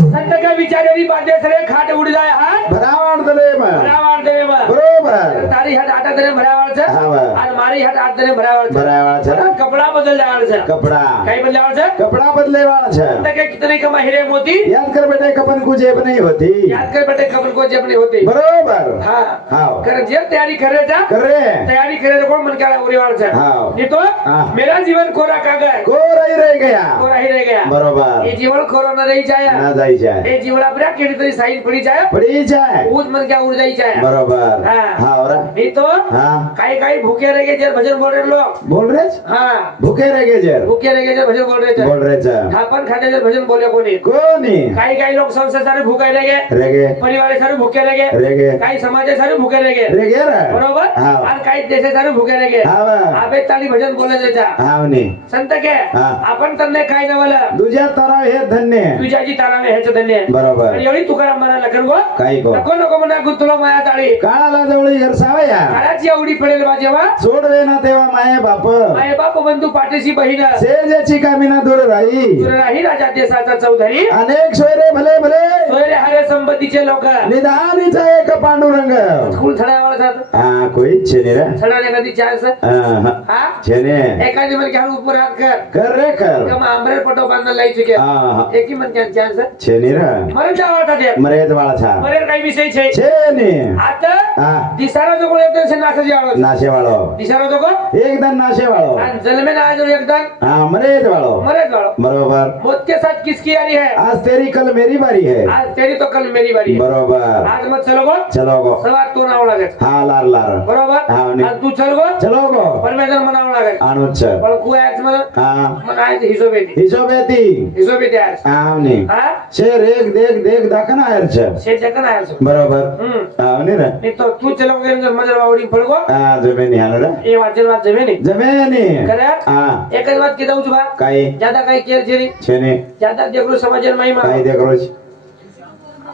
સંત કે વિચારેલી બાતે સરે ખાટ ઉડ જાય હા बराबर दले म ભરાવાળ દેવ बरोबर તારી હાથ આટા તને ભરાવાળ છે હા વા અને મારી હાથ આટ તને ભરાવાળ છે बराबर छरा કપડા બદલાવાળ છે कपड़ा કઈ બદલાવાળ છે कपड़ा बदले वाला छे संत के कितने कमा हीरे मोती याद कर बेटे कपन को जेब नहीं होती याद कर बेटे खबर को जब नहीं होती बरोबर हाँ हाव कर जे तैयारी करे था कर रे तैयारी करे तो कौन मन क्या उरीवाल से हाव नहीं तो हाँ। मेरा जीवन कोरा कागज को रह गया कोरा ही रह गया बरोबर ये जीवन कोरा न रही जाए ना जाई जाए ये जीवन अपना केड़ी तरी साइन पड़ी जाए पड़ी जाए ऊज मन क्या उड़ जाई जाए बरोबर हाँ। हाँ और नहीं तो हाँ काई काई भूखे रह गए जब भजन बोल रहे लोग बोल रहे हाँ भूखे रह गए जर भूखे रह गए जब भजन बोल रहे बोल रहे थे खापन खाते जब भजन बोले को नहीं कोनी काई काई लोग संसार सारे भूखे रह गए रह गए परिवार सारे भूखे रह गए रह गए काही समाजे सारे भूखे रह गए रह गए रे बरोबर हाँ आणि काही देशे सारे भूखे रह गए हाँ वा आबे ताली भजन बोले जायचा हाँ नहीं संत के हाँ. आपण तन्ने काय नवलं दुजा तारा हे धन्य तुझ्याची ताराने ह्याच धन्य बरोबर आणि एवढी तुकाराम म्हणा लखन गो काही को नको नको म्हणा गुंतलो माया ताळी काळाला जवळ घर सावया काळाची एवढी पडे सोडेल बा जेव्हा सोडवे ना तेव्हा माये बाप माय बाप बंधू पाठीशी बहीण सेजेची कामिना दूर राही दूर राही राजा देशाचा चौधरी अनेक सोयरे भले भले सोयरे हरे संपत्तीचे लोक निदानीचा एक पांडुरंग स्कूल छड्यावाला जात हा कोई छेने रे छडाने कधी चान्स हा छेने एखादी म्हणजे घालून उपर हात कर कर रे कर का आंबरे पटो बांधला लाई चुके हा एकी म्हणजे चान्स छेने रे मरे जावा ते मरेज वाळा छा मरे काही विषय છે छेने आता हा दिसारा जो कोण एकदम नाश जावळो नाशे वाळो दिसारा जो कोण एकदम नाशे वाळो आणि जन्मे ना आज एकदम हाँ मरेज वाळो मरे जावळो बरोबर मौत के साथ किसकी यारी है आज तेरी कल मेरी बारी है आज तेरी तो कल मेरी बारी है बरोबर आज मत चलो गो चलो गो सवार तो नाव लागत हा लार लार बरोबर हा, नी. आज तू चल गो चलो गो परमेश्वर मनाव लागत आणूच पण कुयाच मला हा आज हिशोबेती हिशोबेती हिशोबेती आज आवनी हा शेर एक देख देख दाखना आयरच शे जकन आहे असं बरोबर आवनी रे नहीं तो तू चलो गो मजर वावडी पडगो हा जमेनी हानो रे ए वाजन वाज जमेनी जमेनी करे हा एकच बात की दऊच बा काही ज्यादा काही केर जेरी छेने ज्यादा देखलो समाजर महिमा काही देख रोज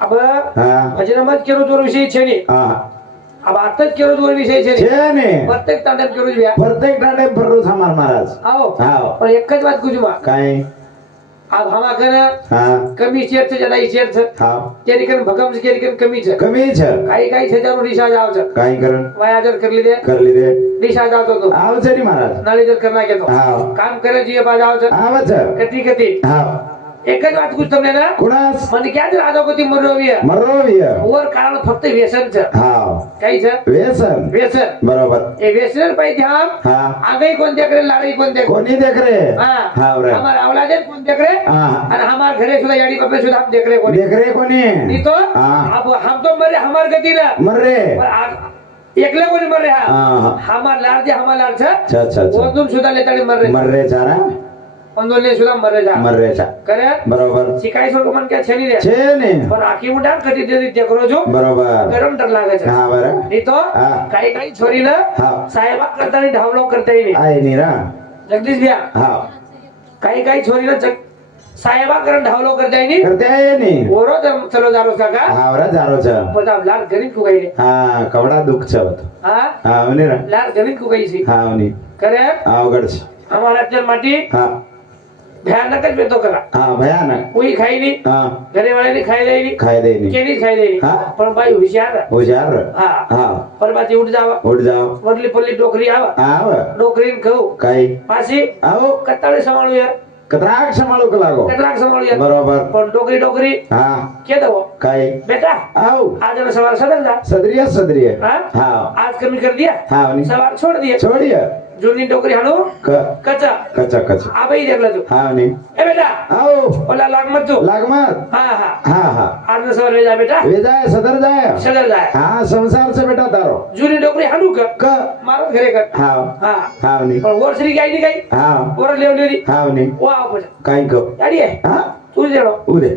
अब हा भजन मत केरो जोर विषय छे नी हा अब आताच केरो जोर विषय छे नी छेने प्रत्येक तांडव केरो बिया प्रत्येक डाडे भररो हमार महाराज आओ हाव पण एकच बात कुजुमा काही अब हमा कन हा कमी शेर छे ज्यादा शेर छे हाव केरी कन भगम केरी कन कमी छे कमी छ काही काही छे जरूर रिशा जाव छे काही करण वाया जर करली दे करली दे रिशा जाव तो आवचरी महाराज नाली जर करना के तो हाव काम करे जीए बा जाव छे आवच कती कती हाव एकच बात कुछ તમને ना कुणास મને ક્યાં રાધો કોતી મરોવીય मरोविय ઓર કારણ ફક્ત વ્યસન છે हाव કઈ છે व्यसन વ્યસન बरोबर એ વ્યસન પઈ ધ્યાન हा આગઈ કોણ દેખ રે લાડી કોણ દેખ कोणी देख रे હા हाव रे हमार औलादे कोण देख रे हा અને हमार घरे सुद्धा याडी बापे सुद्धा हम देख रे कोणी देख रे कोणी नहीं तो हा अब हम तो मरे हमार गति ना मर रे पर एकले कोणी मर रे हा हा हमार लाड जे हमार लाड छ अच्छा अच्छा वो अच्छा तुम सुद्धा लेताडी मर रे मर रे चारा अंदोलने सुद्धा मर रे जा मर रे चा करे बरोबर शिकाई सोड मन क्या छेनी रे छे ने पण आखी उडान कधी तरी देखरो जो बरोबर गरम डर लागे છે हा बर नहीं तो हा. काही छोरी ना हा साहेबा करता नहीं ढावलो करता ही नहीं आहे नी रा जगदीश भैया हा काही छोरी ना साहेबा करण ढावलो करता ही नहीं करते आहे नी ओरो जम चलो जारो काका हावरा जारो छ पता लाल गणित को गई हा कवडा दुख छ होत हाँ हा उनी रा लाल गणित को गई सी हा उनी करे अवघड छ हमारा अचल माटी हा भयानक ज बेतो करा हा भयानक कोई खाई नहीं हा घरे वाले ने खाई नहीं खाय दे नी केली खाई नहीं हाँ. पण भाई होशियार है। हुशार हाँ हा पर बाती उठ जावा उठ जाओ वरली पल्ली टोकरी आवा आव टोकरी खाऊ काही पासी आओ कत्ताळे सांभाळू यार कतराक सांभाळू का लागो कतलाक सांभाळू यार बरोबर पण टोकरी टोकरी हा के दो काही बेटा आओ आज ना सवार सदन जा सदरिय हाँ हा आज कमी कर दिया हा उनी सवार छोड़ दिया छोड़िए जूनी टोकरी हानो क कच्चा कच्चा कच्चा आबे ही देख लो तू हा उनी ए बेटा आओ ओला लाग मत तू लाग मत हाँ हाँ हा हा आज ना सवार ले जा बेटा वे जाए सदर जाए सदर जाए हा संसार से बेटा तारो जूनी टोकरी हानू कर क मारो घरे कर हा हाँ हा उनी पण वर श्री गाई नहीं गाई हा वर लेवली हा उनी वो आओ पछा काही को याडी है हा तू जेड़ो उदे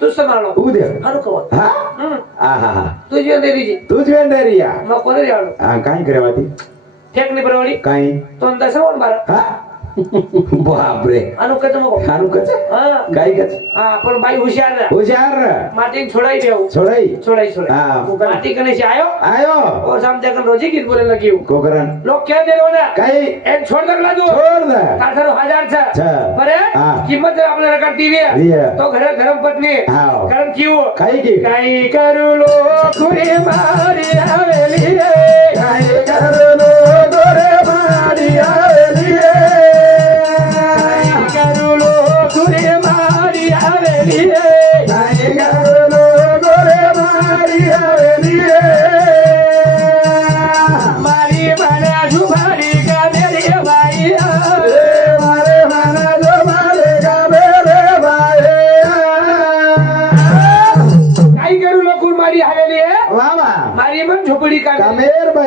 तू संभाळो उदे हानू कहो हा आ हा हा तू जीवन दे दीजी तुझ वेंडेरिया मग कोण रे आलो हा काही करे वाटी फेकनी परवडी काही तो दशा वन बारा हा बाप रे अनु कच मग खानु कच हाँ काही कच हाँ पण भाई होशियार है हुशार माटी छोड़ाई देऊ छोड़ाई छोड़ाई हाँ। माटी कने से आयो आयो और शाम तक रोजी गीत बोले लगी हूँ कोकरन लोग क्या दे रहे हो ना काही एक छोड़ कर ला दो छोड़ दे ताठरो 1000 छे छे। बरे हाँ। किंमत आपल्याला करती है दिए तो घरे धर्म पत्नी हाँ। कारण क्यों काही की काही करू लो खुरी मारी हवेली रे काही करलो गोरे मारी आवेली रे काही करू लो खुरी मारी हवेली रे काही करलो गोरे मारी आवेली रे मारी बना जुबारी का मेरी भाई मारे माना जो मारे का मेरे भाई काही करू लो मारी हवेली है वामा मारी मन झोपडी का कामेर भाई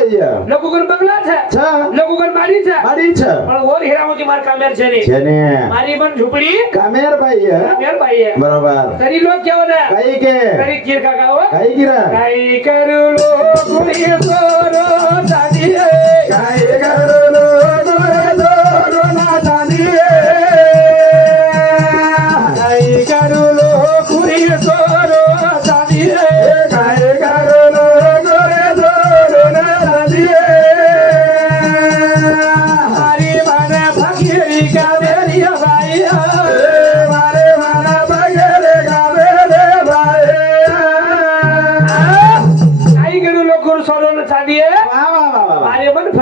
લોકો ઘર બંગલા છે छ લોકો ઘર મારી છે मारी छ પણ ઓર હીરામોતી માર કામેર છે ની छेने મારી પણ ઝૂંપડી कामेर भाई કામેર ભાઈ હે बरोबर કરી લો કેવો ને काही के કરી કીર કાકા હો काही गिरा કાઈ કરું લો ગુરી સોરો દાદી રે काही करलो गोरे जोरो ना जानी કાઈ કરું લો ગુરી સોરો દાદી રે काही करलो गोरे जोरो ना जानी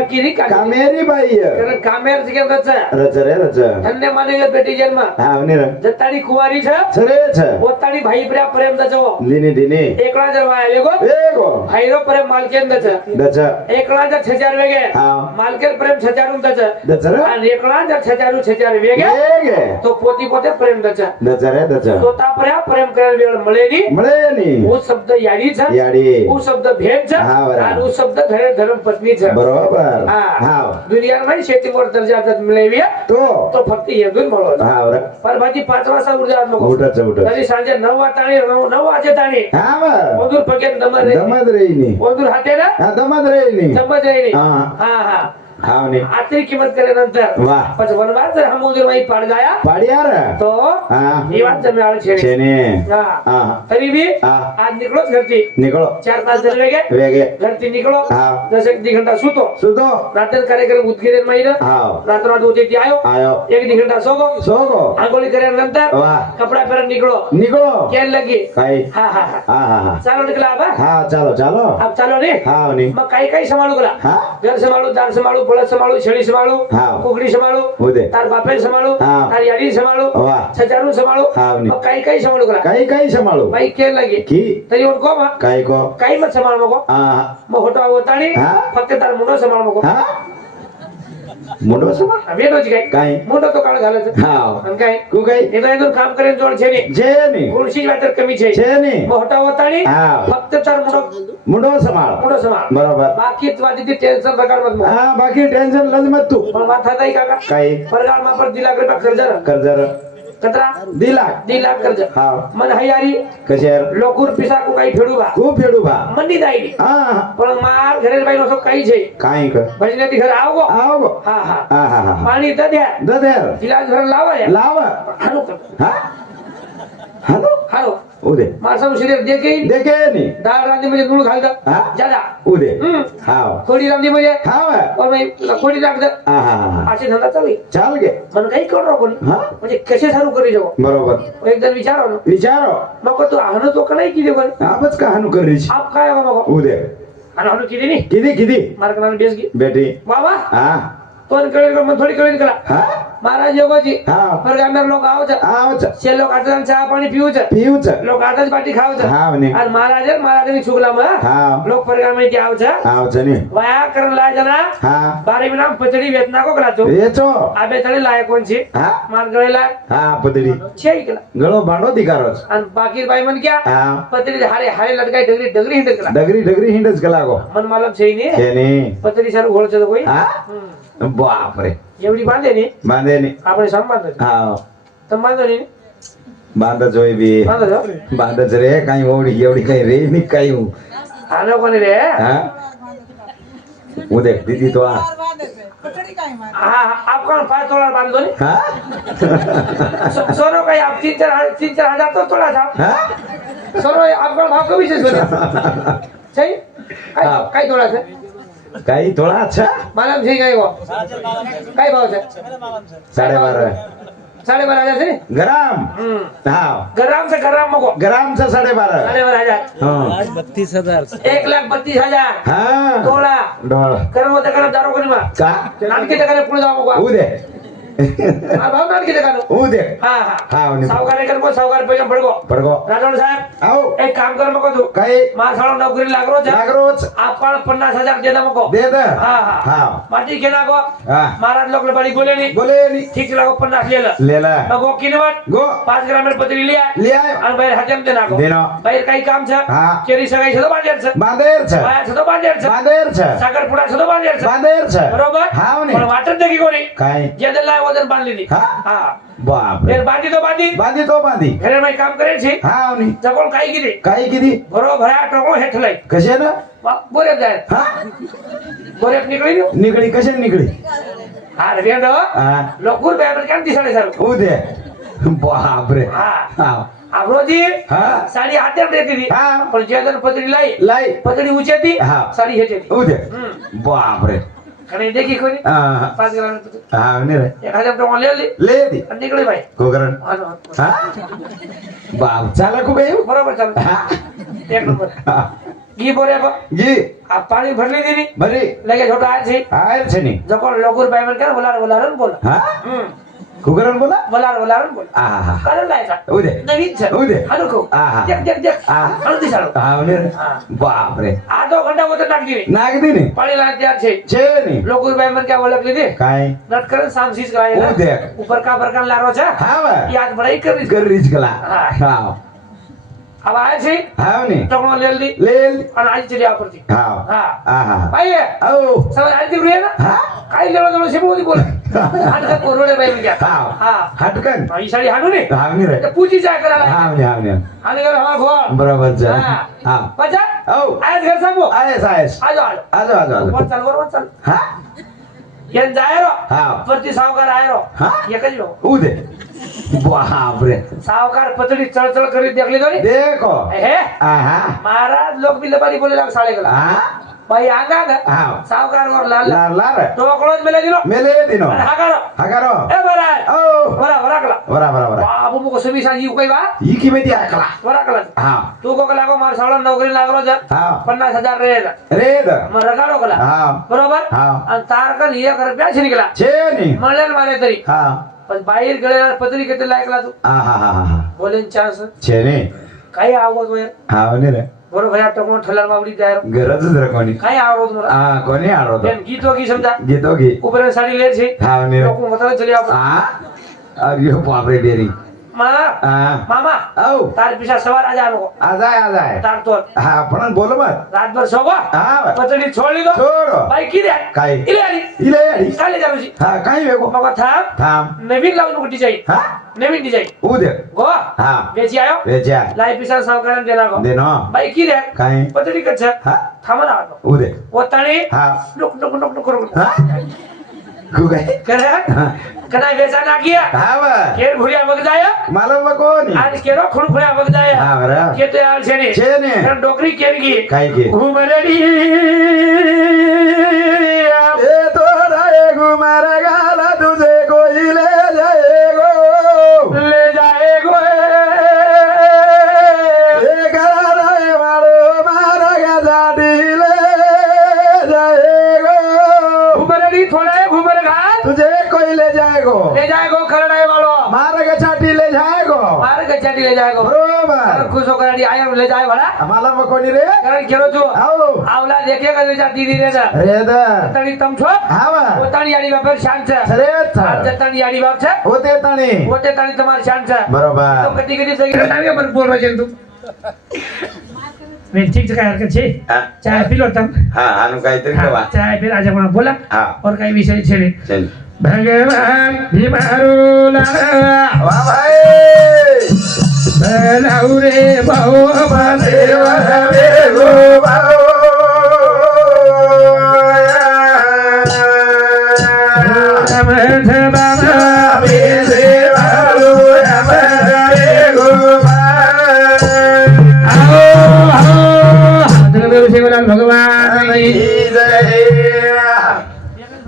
काकी कामेरी बाई कामेर के रच रच रे रच धन्य माने बेटी जन्म હા ને રે જતાડી કુંવારી છે સરે છે પોતાની ભાઈ પ્રેમ પ્રેમ દજો દીની દીની એકલા જરવા એગો એગો ભાઈરો પ્રેમ માલકેન દચ દચ એકલા જ છજાર વેગે હા માલકેન પ્રેમ છજારું દચ દચ રે અને એકલા જ છજાર વેગે એગે તો પોતી પોતે પ્રેમ દચ દચ રે દચ તો તાપરે પ્રેમ કરેલ વેળ મળે ની મળે ની वो शब्द याडी છે યાડી वो शब्द भेद છે હા, બરાબર. અને वो शब्द ઘરે ધર્મ પત્ની છે બરોબર હા હા દુનિયામાં શેતી મોર દરજા જત મળેવી તો તો ફક્ત યદુન મળો છે હા રે પર બાજી 5 વાસા ઉર્જા નો ઉઠ છે ઉઠ પછી સાંજે 9 વાતાણી 9 વાગે તાણી હા વા ઓદુર પગે દમર રે દમદ રહી ની ઓદુર હાથે ના હા દમદ રહી ની સમજ રહી ની હા હા હા હા ની આટલી કિંમત કરે નંતર વાહ પછી વનવાસ જર હમુદર માં પાડ ગયા પાડિયા રે તો હા એ વાત તમે આવે છે છે ને હા હા તરી બી હા આજ નીકળો જ ઘરથી નીકળો 4-5 જણ વેગે વેગે ઘરથી નીકળો હા 10-1 ઘંટા સૂતો સુતો રાતે કાર્યક્રમ ઉદગીરે માં હા રાતરાત ઉઠી આવ્યો આયો 1 ઘંટા સોગો સોગો આંગોળી કર્યા નંતર વાહ કપડા પહેર નીકળો નીકળો કેન લગી કઈ હા હા હા હા હા હા ચાલો નીકળા આબા હા ચાલો ચાલો આપ ચાલો ને હા ની માં કઈ સંભાળું કરા હા ઘર સંભાળું દાર સંભાળું બળદ સંભાળું છેડી સંભાળું હા. કુકડી સંભાળું ઉદે તાર બાપે સંભાળું હા. તાર યાડી સંભાળું વાહ છજારું સંભાળું હા, ની. માં કઈ સંભાળું કરા કઈ કઈ સંભાળું ભાઈ કેન લગી કી તરી ઓન કો માં કઈ કો કઈ મત સંભાળ મકો હા માં હોટો આવો તાણી હા. ફક્ત તાર મુંડો સંભાળ મકો હા મોટો સંભાળ હવે નો જ કઈ કઈ મુંડો તો કાળ ઘાલે છે હા અને કઈ કુ કઈ એ તો એનું કામ કરીને જોડ છે ને જે ની ખુરશી વાતર કમી છે છે ની મોટા હોતાણી હા. ફક્ત તાર મુંડો મુંડો સંભાળ મુંડો સંભાળ બરોબર બાકી વાતીથી ટેન્શન બગાડ મત મો હા બાકી ટેન્શન લજ મત તું પણ વાત થતા કાકા કઈ પરગાળ માં પર દિલા કૃપા કરજર કરજર કતરા દિલાક દિલા કરજર હા મન હયારી કશેર લોकुर पिसा को कई फेडुबा ખૂબ ફેડું ભા મંડી દાઈ હા પણ માર ઘરે ભાઈ નો सब કઈ છે કાઈ કર ભજનેથી ઘરે આવગો આવો હા હા હા હા હા પાણી દે દધેર ગિલાસ ભર લાવે લાવ હાલો કર હા હાલો હાલો ઉદે માસમ શરીર દેખી દેખે ની દાળ રાંધી મુझे दूध खाल दे હા ज्यादा ઉદે હા खोड़ी रांधी मुझे ખાવ और मैं खोड़ी राख दे હા હા હા आचे धंधा चली ચાલ કે मन कई करो कोनी હા मुझे कैसे सारू करी जाओ બરોબર एक दिन विचारो न વિચારો मको तो आनो तो कनाई कीधे कोनी આ બસ કહાનું કરી છે आप काय हो मको ઉદે आनो कीधे नहीं કીધી કીધી मार कनान बेच गई બેટી बाबा હા तो करे कर मन थोड़ी करे करा હા महाराज योगो जी હા पर गामर लोग आओ छ આવ છે से लोग आते चा पानी पीऊ छ પીવું છે लोग आते बाटी खाओ छ હા ને और महाराज ની છુગલા માં હા लोग परगाम में क्या आओ छ આવ છે ને वाया करन लाय जना હા बारे में नाम पचड़ी वेतना को करा तो વેચો आबे चले लाय कोण छी હા मार गळे लाय હા પદડી छे कला ગળો ભાડો દીકારો છે और बाकी भाई मन क्या હા पतरी हारे हारे लटकाई डगरी डगरी हिंद करा ડગરી ડગરી હિંડ જ કલાકો मन मालूम છે ને છે ને पतरी सारू घोळ છે તો કોઈ હા બાપ રે એવડી બાંધે ને બાંધે ની આપણે સંબંધ છે હા તમે બાંધો ને બાંધ જોઈ બી બાંધો છો બાંધ જ રે કઈ ઓડી એવડી કઈ રે ની કઈ હું આનો કોને રે હા હું દેખ દીદી તો આ हाँ आप कौन 5 तोला बांधो ने હા सोनो का आप 3-4 हजार तो तोला था હા सोनो आप कौन भाव कभी से सोने सही हाँ। कई तोला છે કઈ થોડા છે मालूम છે કઈ को कई भाव છે 12.5 12,500 છે ને ગ્રામ हम्म હા ग्राम से ग्राम मको ગ્રામ છે 12.5 12,500 હા 1,32,000 હા तोला ડોળ करम होता करम दारो कोनी मा કા नानकी टका पुढे जाऊ मको હું દે आ भाव नानकी टका नो હું दे हां हां હા ને सावकार करको सावकार पैसा पड़को પડગો राजोड़ साहब આવો एक काम कर मको तू કઈ मार साळो नौकरी लागरो છે લાગરો છે आपण 50,000 देना मको દે દે हां हां હા माटी केना को હા महाराज लोग बड़ी बोले नहीं બોલે ની ठीक लागो 50 ले ला લેલા मगो किनवट ગો 5 ग्राम में पतरी लिया લે આયો और भाई हजम देना को દેનો भाई कई काम છે હા केरी सगाई છે તો बांधेर છે બાંધેર છે माया છે તો बांधेर છે બાંધેર છે सागर पुडा છે તો बांधेर છે બાંધેર છે बरोबर હા ને पण वाटत देखी कोणी કઈ जे दल्ला वजन बांधली नी હા हां બાપ રે फिर बांधी तो बांधी બાંધી તો બાંધી घरे में काम करे छी હા ની जकोल काई कीधी કઈ કીધી भरो भरा टोको हेठ लई કશે ને बोरे जाय હા बोरे निकળી न्यू નીકળી કશે નીકળી हां रे दो હા लोकुर बेबर कान दिसाडे सारू હું દે બાપ રે हां હા આપણોજી હા સાડી હાથે દેતી હતી હા પણ જે જન પતરી લઈ લઈ પતરી ઊંચેતી હા સાડી હેઠેથી હું દે હમ બાપ રે કને દેખી કોઈ હા 5 ગ્રામ ની પતરી હા ને રે 1000 ટકા લે લી લે દી અને નીકળી ભાઈ ગોગરણ હાલો હા બાપ ચાલે કો ગયું બરોબર ચાલ હા એક નંબર હા ઘી બોલે જી આ પાણી ભરલી દીધી ભરી લગે છોટો આ છે આયર છે ની જો કોણ લોકોર ભાઈ મને કે બોલાર બોલ હા હમ કુકરન બોલા બોલાર બોલ આહા કારણ લાય છે ઉદે નવીન છે ઉદે હાલો કો આહા. જક આહા. હાલો દિશાળો હા ને હા. બાપ રે આધો ઘંટા વોતો નાખી દીધી નાખ દી ને પાણી લાય ત્યાર છે છે ની લોકોર ભાઈ મને કે ઓળખ લીધી કાઈ નટ કરે સામ સીસ કરાય ઉદે ઉપર કા બરકાન લારો છે હા વા યાદ બડાઈ કરી કરી જ ગલા હા. હા अब आए थे હા ને टोकनो ले ली લેલ और आज चली आप थी હા हाँ આહા आइए ઓ सब आज दिख रही है ना હા काई लेवल दोनों से बोली बोले आज का कोरोना भाई में क्या હા हाँ હટકન ये सारी हाडू ने હા ની રે तो पूछी जा करा હા ને आने कर हमारा घर બરાબર છે हाँ હા बच्चा ઓ आज घर सब वो આયસ આયસ आ जाओ આજો આજો આજો वो चल હા ये जाए रो હા प्रति सावकार आए रो हाँ? ये कल लो ઉદે બાપ રે सावकार पतड़ी चढ़ कर देख ली तो नहीं દેખો है આહા महाराज लोग भी लबारी बोले लाग साले गला હા भाई आगा का હા सावकार और लाल લાર લાર तो क्लोज में ले लो મેલે દીનો हागारो હગારો ए बराय ઓ वरा वरा कला બરા બરા બરા बाबू मुको सभी साजी कोई बा ઈ કિમેતી આકલા वरा कला હા तू को कला को मार साला नौकरी लागलो जा હા 50,000 रहेगा રેદ मर रगाड़ो कला હા बरोबर હા आणि तार का लिया कर रुपया छी निकला છે ની मळेल मारे तरी હા पण बाहेर गेलेला पत्री किती लायकला तू આહા હા હા बोलेन चान्स છે ને काय आवो तो यार હા ને રે बरोबर या टकोन ठलार बावडी जाय ગરજ જ રકોની काय आवो तो આ કોની આડો તો बेन गीतो की समजा ગીતો ગી ऊपर साड़ी ले छे હા ને રે लोग मतलब चली आप આ અરિયો બાપ રે બેરી मामा હા मामा ઓ तार पीछा सवार आ जानो આજાય तार तो હા પણ બોલો મત रात भर सोवा હા पतड़ी छोड़ी दो છોડો भाई की रे કાઈ इले आली ઈલે આડી काले जानो छी હા કાઈ વેગો मग थाम થામ नवीन लावून कुठे जाई હા नवीन डिझाइन ઉદે गो હા बेची आयो વેચ્યા लाई पिसा सावकारान देना गो દેનો भाई की रे કાઈ पतड़ी कच्छ હા थामना आतो ઉદે ओताणी હા नुक नुक नुक नुक करू હા ગુગાઈ करे હા कना बेचा ना किया હા વા केर भुरिया बग जाया માલમ કોની आज केरो खुण खुणा बग जाया હા બરા के तो यार छे ने છે ને डोकरी केर की કાઈ કે घुमरडी એ તો રાય ઘુમારા ગાલા તુજે કોઈ લે જાયેગો ले जाए गो એ ગાલા રાય વાળો મારા ગાડી લે જાયેગો घुमरडी थोड़ा घुमर घाट तुझे कोई ले जाएगो ले जाएगो खरड़ाई वालो मारा गछाटी ले जाएगो मार गच्चाटी ले जाएगो बरोबर खुश होकर आया ले जाए भला माला कोणी रे कारण केरो छो आओ आवला देखेगा ले जा दीदी रे जा रे दा तणी तम छो हावा પોતાની યાડી બાપર શાન છે સરે આ જતાની યાડી બાપ છે होते तणी પોતે તાણી તમારી શાન છે તો बरोबर કદી કદી સહી રટાવ્યો પણ બોલવા છે તું મેં ઠીક છે કઈ હરકત છે હા ચાય પી લો તમ હા આનું કાઈતરી કેવા ચાય પી આજે પણ બોલા હા और કઈ વિષય છે ને ચલ ભગવાન ભીમારો લા વાહ ભાઈ બનાઉ રે બહુ દેવ રે ગો બાઓ સમર્થ બાબા બે દેવાલો રે ગો આવો આવો ધર્મદેવ સેવાલાલ ભગવાન જય